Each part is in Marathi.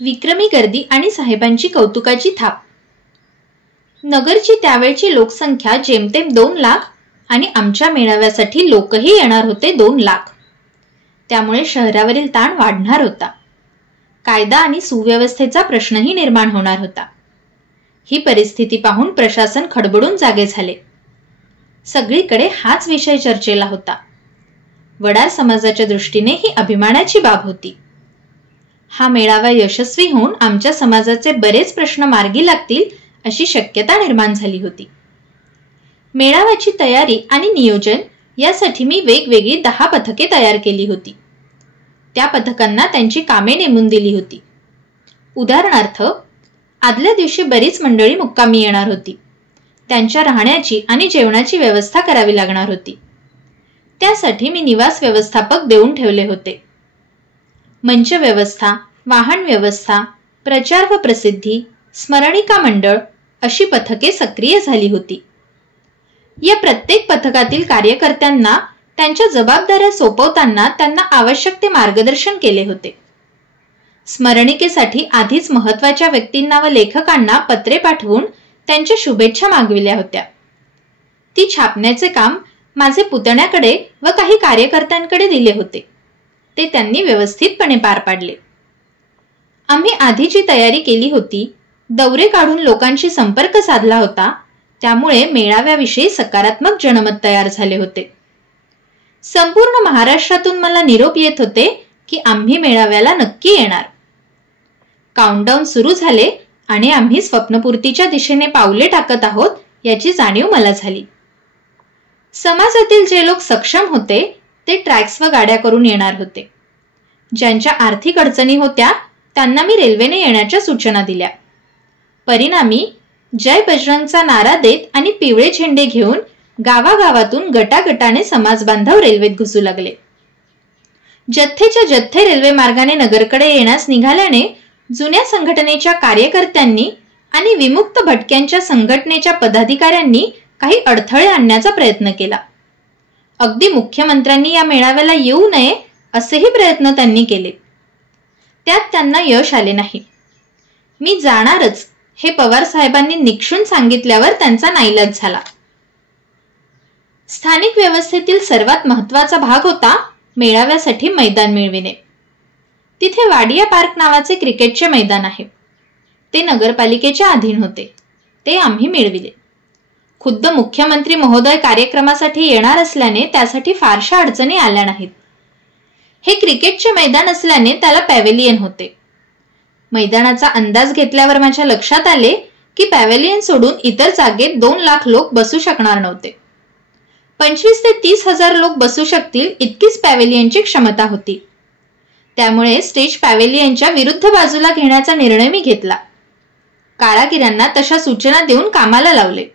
विक्रमी गर्दी आणि साहेबांची कौतुकाची थाप। नगरची त्यावेळची लोकसंख्या जेमतेम 2 लाख आणि आमच्या मेळाव्यासाठी लोकही येणार होते 2 लाख। त्यामुळे शहरावरील ताण वाढणार होता। कायदा आणि सुव्यवस्थेचा प्रश्नही निर्माण होणार होता। ही परिस्थिती पाहून प्रशासन खडबडून जागे झाले। सगळीकडे हाच विषय चर्चेला होता। वडार समाजाच्या दृष्टीने ही अभिमानाची बाब होती। हा मेळावा यशस्वी होऊन आमच्या समाजाचे बरेच प्रश्न मार्गी लागतील अशी शक्यता निर्माण झाली होती। मेळाव्याची तयारी आणि नियोजन यासाठी मी वेगवेगळी 10 पथके तयार केली होती। त्या पथकांना त्यांची कामे नेमून दिली होती। उदाहरणार्थ, आदल्या दिवशी बरीच मंडळी मुक्कामी येणार होती। त्यांच्या राहण्याची आणि जेवणाची व्यवस्था करावी लागणार होती। त्यासाठी मी निवास व्यवस्थापक देऊन ठेवले होते। मंच व्यवस्था, वाहन व्यवस्था, प्रचार व प्रसिद्धी, स्मरणिका मंडळ अशी पथके सक्रिय झाली होती। या प्रत्येक पथकातील कार्यकर्त्यांना त्यांच्या जबाबदाऱ्या सोपवताना त्यांना आवश्यक ते मार्गदर्शन केले होते। स्मरणिकेसाठी आधीच महत्त्वाच्या व्यक्तींना व लेखकांना पत्रे पाठवून त्यांच्या शुभेच्छा मागविल्या होत्या। ती छापण्याचे काम माझे पुतण्याकडे व काही कार्यकर्त्यांकडे दिले होते। ते त्यांनी व्यवस्थितपणे पार पाडले। आम्ही आधीची तयारी केली होती, दौरे काढून लोकांशी संपर्क साधला होता। त्यामुळे मेळाव्याविषयी सकारात्मक जनमत तयार झाले होते। संपूर्ण महाराष्ट्रातून मला निरोप येत होते की आम्ही मेळाव्याला नक्की येणार। काउंटडाऊन सुरू झाले आणि आम्ही स्वप्नपूर्तीच्या दिशेने पावले टाकत आहोत याची जाणीव मला झाली। समाजातील जे लोक सक्षम होते ते ट्रॅक्स व गाड्या करून येणार होते। ज्यांच्या आर्थिक अडचणी होत्या त्यांना मी रेल्वेने येण्याच्या सूचना दिल्या। परिणामी जय बजरंगचा नारा देत आणि पिवळे झेंडे घेऊन गावागावातून गटागटाने समाज बांधव रेल्वेत घुसू लागले। जथ्थेच्या जथ्थे रेल्वे मार्गाने नगरकडे येण्यास निघाल्याने जुन्या संघटनेच्या कार्यकर्त्यांनी आणि विमुक्त भटक्यांच्या संघटनेच्या पदाधिकाऱ्यांनी काही अडथळे आणण्याचा प्रयत्न केला। अगदी मुख्यमंत्र्यांनी या मेळाव्याला येऊ नये असेही प्रयत्न त्यांनी केले। त्यात त्यांना यश आले नाही। मी जाणारच हे पवार साहेबांनी निक्षून सांगितल्यावर त्यांचा नाईलाज झाला। स्थानिक व्यवस्थेतील सर्वात महत्त्वाचा भाग होता मेळाव्यासाठी मैदान मिळविणे। तिथे वाडिया पार्क नावाचे क्रिकेटचे मैदान आहे। ते नगरपालिकेच्या अधीन होते। ते आम्ही मिळविले। खुद्द मुख्यमंत्री महोदय कार्यक्रमासाठी येणार असल्याने त्यासाठी फारशा अडचणी आल्या नाहीत। हे क्रिकेटचे मैदान असल्याने त्याला पॅव्हेलियन होते। मैदानाचा अंदाज घेतल्यावर माझ्या लक्षात आले की पॅव्हेलियन सोडून इतर जागेत 2 लाख लोक बसू शकणार नव्हते। 25 ते 30 हजार लोक बसू शकतील इतकीच पॅव्हेलियनची क्षमता होती। त्यामुळे स्टेज पॅव्हेलियनच्या विरुद्ध बाजूला घेण्याचा निर्णय मी घेतला। कारागिरांना तशा सूचना देऊन कामाला लावले।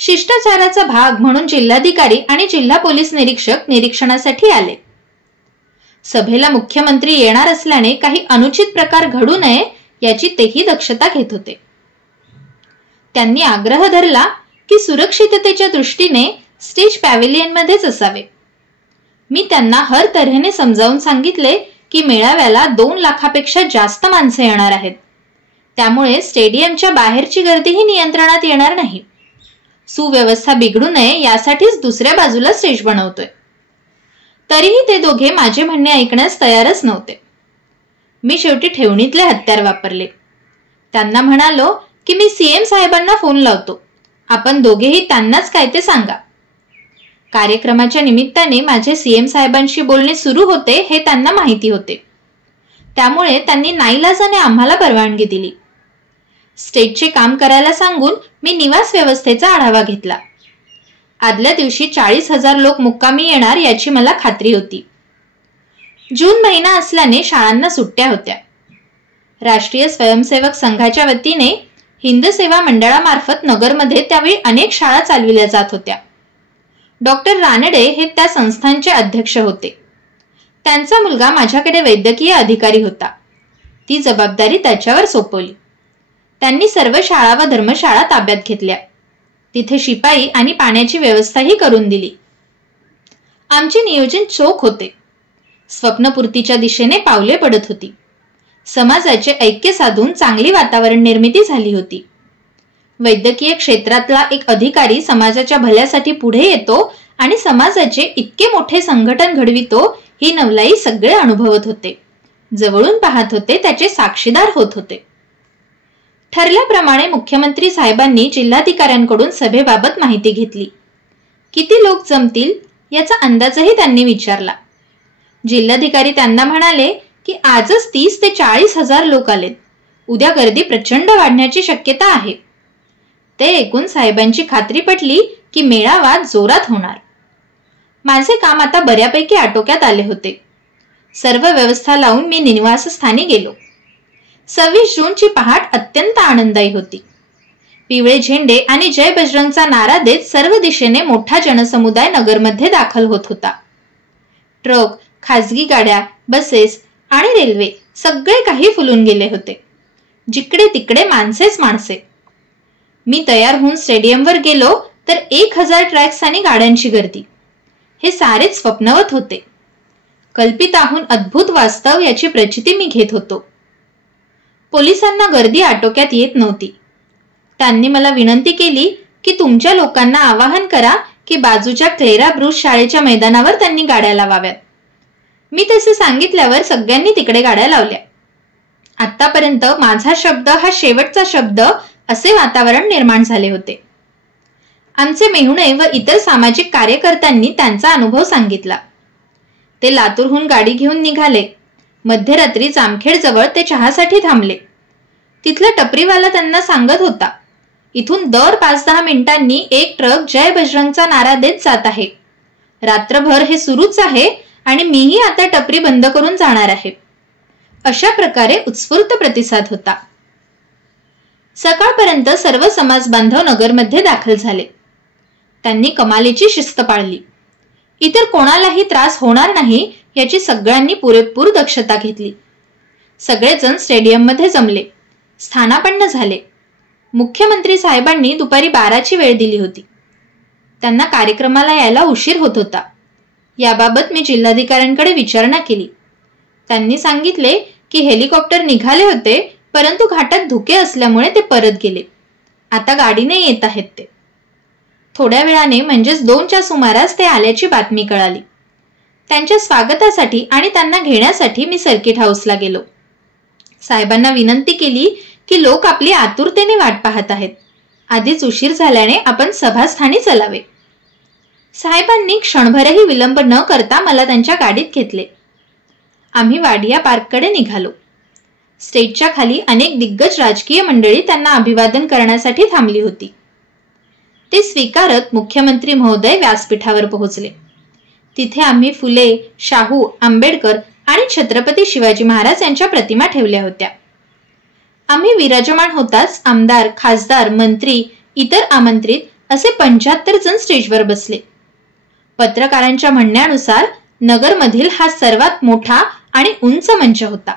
शिष्टाचाराचा भाग म्हणून जिल्हाधिकारी आणि जिल्हा पोलीस निरीक्षक निरीक्षणासाठी आले। सभेला मुख्यमंत्री येणार असल्याने काही अनुचित प्रकार घडू नये याची तेही दक्षता घेत होते। त्यांनी आग्रह धरला की सुरक्षिततेच्या दृष्टीने स्टेज पॅव्हेलियनमध्येच असावे। मी त्यांना हर तऱ्हेने समजावून सांगितले की मेळाव्याला 2 लाखापेक्षा जास्त माणसे येणार आहेत। त्यामुळे स्टेडियमच्या बाहेरची गर्दीही नियंत्रणात येणार नाही। सुव्यवस्था बिघडू नये यासाठीच दुसऱ्या बाजूला स्टेज बनवतोय। तरीही ते दोघे माझे म्हणणे ऐकण्यास तयारच नव्हते। मी शेवटी ठेवणीतले हत्यार वापरले। त्यांना म्हणालो की मी सीएम साहेबांना फोन लावतो, आपण दोघेही त्यांनाच काय ते सांगा। कार्यक्रमाच्या निमित्ताने माझे सीएम साहेबांशी बोलणे सुरू होते हे त्यांना माहिती होते। त्यामुळे त्यांनी नाईलाजाने आम्हाला परवानगी दिली। स्टेजचे काम करायला सांगून मी निवास व्यवस्थेचा आढावा घेतला। आदल्या दिवशी 40,000 लोक मुक्कामी येणार याची मला खात्री होती। जून महिना असल्याने शाळांना सुट्ट्या होत्या। राष्ट्रीय स्वयंसेवक संघाच्या वतीने हिंद सेवा मंडळामार्फत नगरमध्ये त्यावेळी अनेक शाळा चालविल्या जात होत्या। डॉक्टर रानडे हे त्या संस्थांचे अध्यक्ष होते। त्यांचा मुलगा माझ्याकडे वैद्यकीय अधिकारी होता। ती जबाबदारी त्याच्यावर सोपवली। त्यांनी सर्व शाळा व धर्मशाळा ताब्यात घेतल्या। तिथे शिपाई आणि पाण्याची व्यवस्थाही करून दिली। आमचे नियोजन चोख होते। स्वप्नपूर्तीच्या दिशेने पावले पडत होती। समाजाचे ऐक्य साधून चांगली वातावरण निर्मिती झाली होती. वैद्यकीय क्षेत्रातला एक अधिकारी समाजाच्या भल्यासाठी पुढे येतो आणि समाजाचे इतके मोठे संघटन घडवितो ही नवलाई सगळे अनुभवत होते, जवळून पाहत होते, त्याचे साक्षीदार होत होते. ठरल्याप्रमाणे मुख्यमंत्री साहेबांनी जिल्हाधिकाऱ्यांकडून सभेबाबत माहिती घेतली. किती लोक जमतील याचा अंदाजही त्यांनी विचारला. जिल्हाधिकारी त्यांना म्हणाले की आजच 30 ते 40 हजार लोक आलेत. उद्या गर्दी प्रचंड वाढण्याची शक्यता आहे. ते ऐकून साहेबांची खात्री पटली की मेळावा जोरात होणार. माझे काम आता बऱ्यापैकी आटोक्यात आले होते. सर्व व्यवस्था लावून मी निवासस्थानी गेलो. 26 जूनची पहाट अत्यंत आनंददायी होती. पिवळे झेंडे आणि जय बजरंगचा नारा देत सर्व दिशेने मोठा जनसमुदाय नगरमध्ये दाखल होत होता. ट्रक, खासगी गाड्या, बसेस आणि रेल्वे सगळे काही फुलून गेले होते. जिकडे तिकडे माणसेच माणसे. मी तयार होऊन स्टेडियमवर गेलो तर 1000 ट्रॅक्स आणि गाड्यांची गर्दी. हे सारेच स्वप्नवत होते. कल्पिताहून अद्भुत वास्तव याची प्रचिती मी घेत होतो. पोलिसांना गर्दी आटोक्यात येत नव्हती. त्यांनी मला विनंती केली की तुमच्या लोकांना आवाहन करा की बाजूच्या क्लेरा ब्रूस शाळेच्या मैदानावर त्यांनी गाड्या लावाव्यात. मी तसे सांगितल्यावर सगळ्यांनी तिकडे गाड्या लावल्या. आतापर्यंत माझा शब्द हा शेवटचा शब्द असे वातावरण निर्माण झाले होते. आमचे मेहुणे व इतर सामाजिक कार्यकर्त्यांनी त्यांचा अनुभव सांगितला. ते लातूरहून गाडी घेऊन निघाले. मध्यरात्री जामखेड जवळ ते चहासाठी थांबले. तिथला टपरीवाला त्यांना सांगत होता, इथून दर 5-10 मिनिटांनी एक ट्रक जय बजरंगचा नारा देत जात आहे. रात्रभर हे सुरूच आहे आणि मीही आता टपरी बंद करून जाणार आहे. अशा प्रकारे उत्स्फूर्त प्रतिसाद होता. सकाळपर्यंत सर्व समाज बांधव नगरमध्ये दाखल झाले. त्यांनी कमालीची शिस्त पाळली. इतर कोणालाही त्रास होणार नाही याची सगळ्यांनी पुरेपूर दक्षता घेतली. सगळेजण स्टेडियममध्ये जमले. स्थानापन्न झाले. मुख्यमंत्री साहेबांनी दुपारी 12ची वेळ दिली होती. त्यांना कार्यक्रमाला यायला उशीर होत होता. याबाबत मी जिल्हाधिकाऱ्यांकडे विचारणा केली. त्यांनी सांगितले की हेलिकॉप्टर निघाले होते, परंतु घाटात धुके असल्यामुळे ते परत गेले. आता गाडीने येत आहेत ते. थोड्या वेळाने म्हणजेच 2च्या सुमारास ते आल्याची बातमी कळाली. त्यांच्या स्वागतासाठी आणि त्यांना घेण्यासाठी मी सर्किट हाऊसला गेलो. साहेबांना विनंती केली की लोक आपली आतुरतेने वाट पाहत आहेत. आधीच उशीर झाल्याने आपण सभास्थानी चलावे. साहेबांनी क्षणभरही विलंब न करता मला त्यांच्या गाडीत घेतले. आम्ही वाडिया पार्ककडे निघालो. स्टेजच्या खाली अनेक दिग्गज राजकीय मंडळी त्यांना अभिवादन करण्यासाठी थांबली होती. ते स्वीकारत मुख्यमंत्री महोदय व्यासपीठावर पोहोचले. तिथे आम्ही फुले, शाहू, आंबेडकर आणि छत्रपती शिवाजी महाराज यांच्या प्रतिमा ठेवल्या होत्या. आम्ही विराजमान होताच आमदार, खासदार, मंत्री, इतर आमंत्रित असे 75 जण स्टेजवर बसले. पत्रकारांच्या म्हणण्यानुसार नगरमधील हा सर्वात मोठा आणि उंच मंच होता.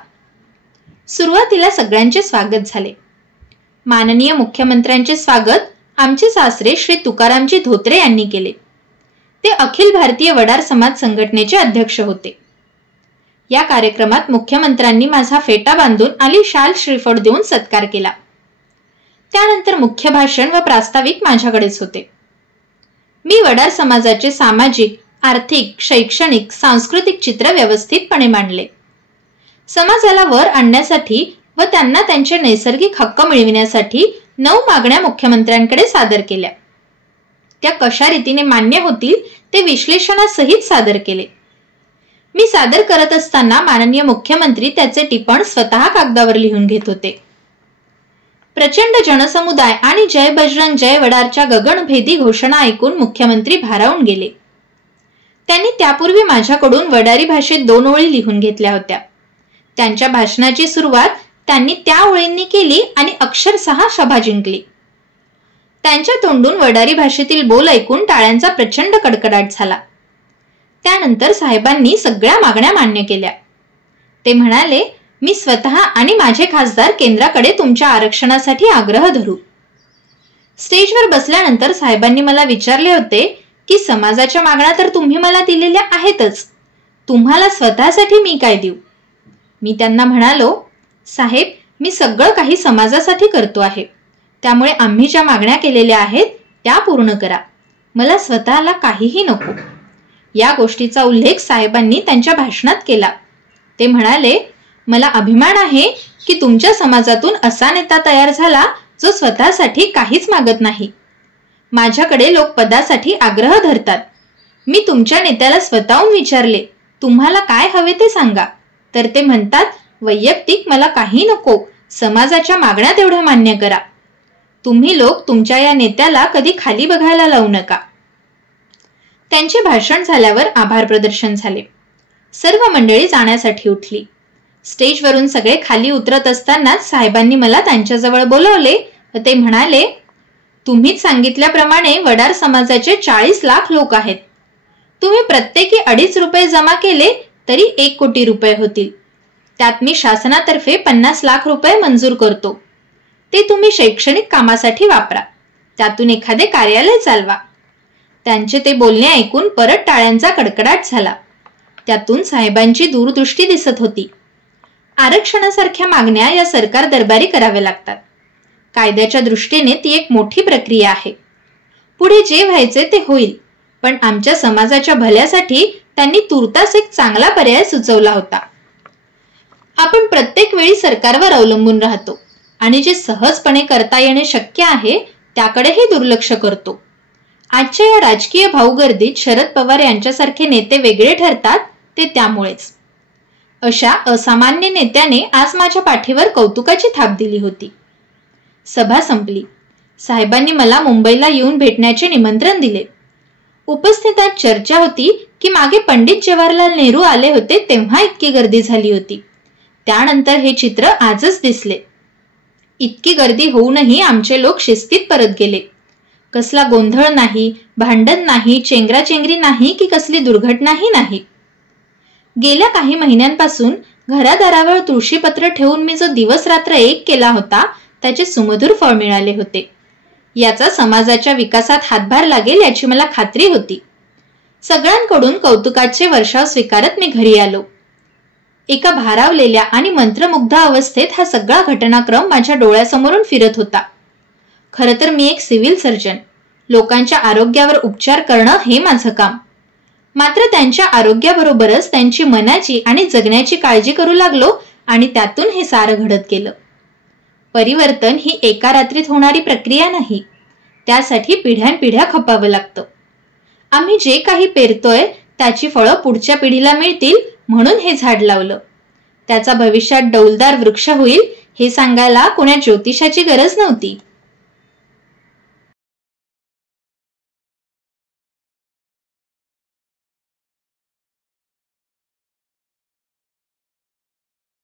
सुरुवातीला सगळ्यांचे स्वागत झाले. माननीय मुख्यमंत्र्यांचे स्वागत आमचे सासरे श्री तुकारामजी धोत्रे यांनी केले. ते अखिल भारतीय वडार समाज संघटनेचे अध्यक्ष होते. या कार्यक्रमात मुख्यमंत्र्यांनी माझा फेटा बांधून आली शाल श्रीफळ देऊन सत्कार केला. त्यानंतर मुख्य भाषण व प्रास्ताविक माझ्याकडेच होते. मी वडार समाजाचे सामाजिक, आर्थिक, शैक्षणिक, सांस्कृतिक चित्र व्यवस्थितपणे मांडले. समाजाला वर आणण्यासाठी व त्यांना त्यांचे नैसर्गिक हक्क मिळविण्यासाठी 9 मागण्या मुख्यमंत्र्यांकडे सादर केल्या. त्या कशा रीतीने मान्य होतील ते विश्लेषणासहित सादर केले. मी सादर करत असताना माननीय मुख्यमंत्री त्याचे टिपण स्वतः कागदावर लिहून घेत होते. प्रचंड जनसमुदाय आणि जय बजरंग जय वडारच्या गगनभेदी घोषणा ऐकून मुख्यमंत्री भारावून गेले. त्यांनी त्यापूर्वी माझ्याकडून वडारी भाषेत 2 ओळी लिहून घेतल्या होत्या. त्यांच्या भाषणाची सुरुवात त्यांनी त्या ओळींनी केली आणि अक्षरशः सभा जिंकली. त्यांच्या तोंडून वडारी भाषेतील बोल ऐकून टाळ्यांचा प्रचंड कडकडाट झाला. त्यानंतर साहेबांनी सगळ्या मागण्या मान्य केल्या. ते म्हणाले, मी स्वतः आणि माझे खासदार केंद्राकडे तुमच्या आरक्षणासाठी आग्रह धरू. स्टेजवर बसल्यानंतर साहेबांनी मला विचारले होते की समाजाच्या मागण्या तर तुम्ही मला दिलेल्या आहेतच, तुम्हाला स्वतःसाठी मी काय देऊ. मी त्यांना म्हणालो, साहेब, मी सगळं काही समाजासाठी करतो आहे. त्यामुळे आम्ही ज्या मागण्या केलेल्या आहेत त्या पूर्ण करा. मला स्वतःला काहीही नको. या गोष्टीचा उल्लेख साहेबांनी त्यांच्या भाषणात केला. ते म्हणाले, मला अभिमान आहे की तुमच्या समाजातून असा नेता तयार झाला जो स्वतःसाठी काहीच मागत नाही. माझ्याकडे लोक पदासाठी आग्रह धरतात. मी तुमच्या नेत्याला स्वतःहून विचारले, तुम्हाला काय हवे ते सांगा. तर ते म्हणतात, वैयक्तिक मला काही नको, समाजाच्या मागण्या तेवढ्या मान्य करा. तुम्ही लोक तुमच्या या नेत्याला कधी खाली बघायला लावू नका. त्यांचे भाषण झाल्यावर आभार प्रदर्शन झाले. सर्व मंडळी जाण्यासाठी उठली. स्टेजवरून सगळे खाली उतरत असतानाच साहेबांनी मला त्यांच्याजवळ बोलवले व ते म्हणाले, तुम्हीच सांगितल्याप्रमाणे वडार समाजाचे 40 लाख लोक आहेत. तुम्ही प्रत्येकी 2.5 रुपये जमा केले तरी 1 कोटी रुपये होतील. त्यात मी शासनातर्फे 50 लाख रुपये मंजूर करतो. ते तुम्ही शैक्षणिक कामासाठी वापरा. त्यातून एखादे कार्यालय चालवा. त्यांचे ते बोलणे ऐकून परत टाळ्यांचा कडकडाट झाला. त्यातून साहेबांची दूरदृष्टी दिसत होती. आरक्षणासारख्या मागण्या या सरकार दरबारी कराव्या लागतात. कायद्याच्या दृष्टीने ती एक मोठी प्रक्रिया आहे. पुढे जे व्हायचे ते होईल, पण आमच्या समाजाच्या भल्यासाठी त्यांनी तुर्तास एक चांगला पर्याय सुचवला होता. आपण प्रत्येक वेळी सरकारवर अवलंबून राहतो आणि जे सहजपणे करता येणे शक्य आहे त्याकडेही दुर्लक्ष करतो. आजच्या या राजकीय भाऊगर्दीत शरद पवार यांच्यासारखे नेते वेगळे ठरतात ते त्यामुळेच. अशा असामान्य नेत्याने आज माझ्या पाठीवर कौतुकाची थाप दिली होती. सभा संपली. साहेबांनी मला मुंबईला येऊन भेटण्याचे निमंत्रण दिले. उपस्थितांत चर्चा होती की मागे पंडित जवाहरलाल नेहरू आले होते तेव्हा इतकी गर्दी झाली होती. त्यानंतर हे चित्र आजच दिसले. इतकी गर्दी होऊनही आमचे लोक शिस्तीत परत गेले. कसला गोंधळ नाही, भांडण नाही, चेंगराचेंगरी नाही की कसली दुर्घटनाही नाही. गेल्या काही महिन्यांपासून घरादारावर तुळशीपत्र ठेवून मी जो दिवस रात्र एक केला होता त्याचे सुमधुर फळ मिळाले होते. याचा समाजाच्या विकासात हातभार लागेल याची मला खात्री होती. सगळ्यांकडून कौतुकाचे वर्षाव स्वीकारत मी घरी आलो. एका भारावलेल्या आणि मंत्रमुग्ध अवस्थेत हा सगळा घटनाक्रम माझ्या डोळ्यासमोरून फिरत होता. खरं तर मी एक सिव्हिल सर्जन. लोकांच्या आरोग्यावर उपचार करणं हे माझं काम. मात्र त्यांच्या आरोग्याबरोबरच त्यांची मनाची आणि जगण्याची काळजी करू लागलो आणि त्यातून हे सारं घडत गेलं. परिवर्तन ही एका रात्रीत होणारी प्रक्रिया नाही. त्यासाठी पिढ्यानपिढ्या खपावं लागतं. आम्ही जे काही पेरतोय त्याची फळं पुढच्या पिढीला मिळतील म्हणून हे झाड लावलं. त्याचा भविष्यात डौलदार वृक्ष होईल हे सांगायला कोण्या ज्योतिषाची गरज नव्हती.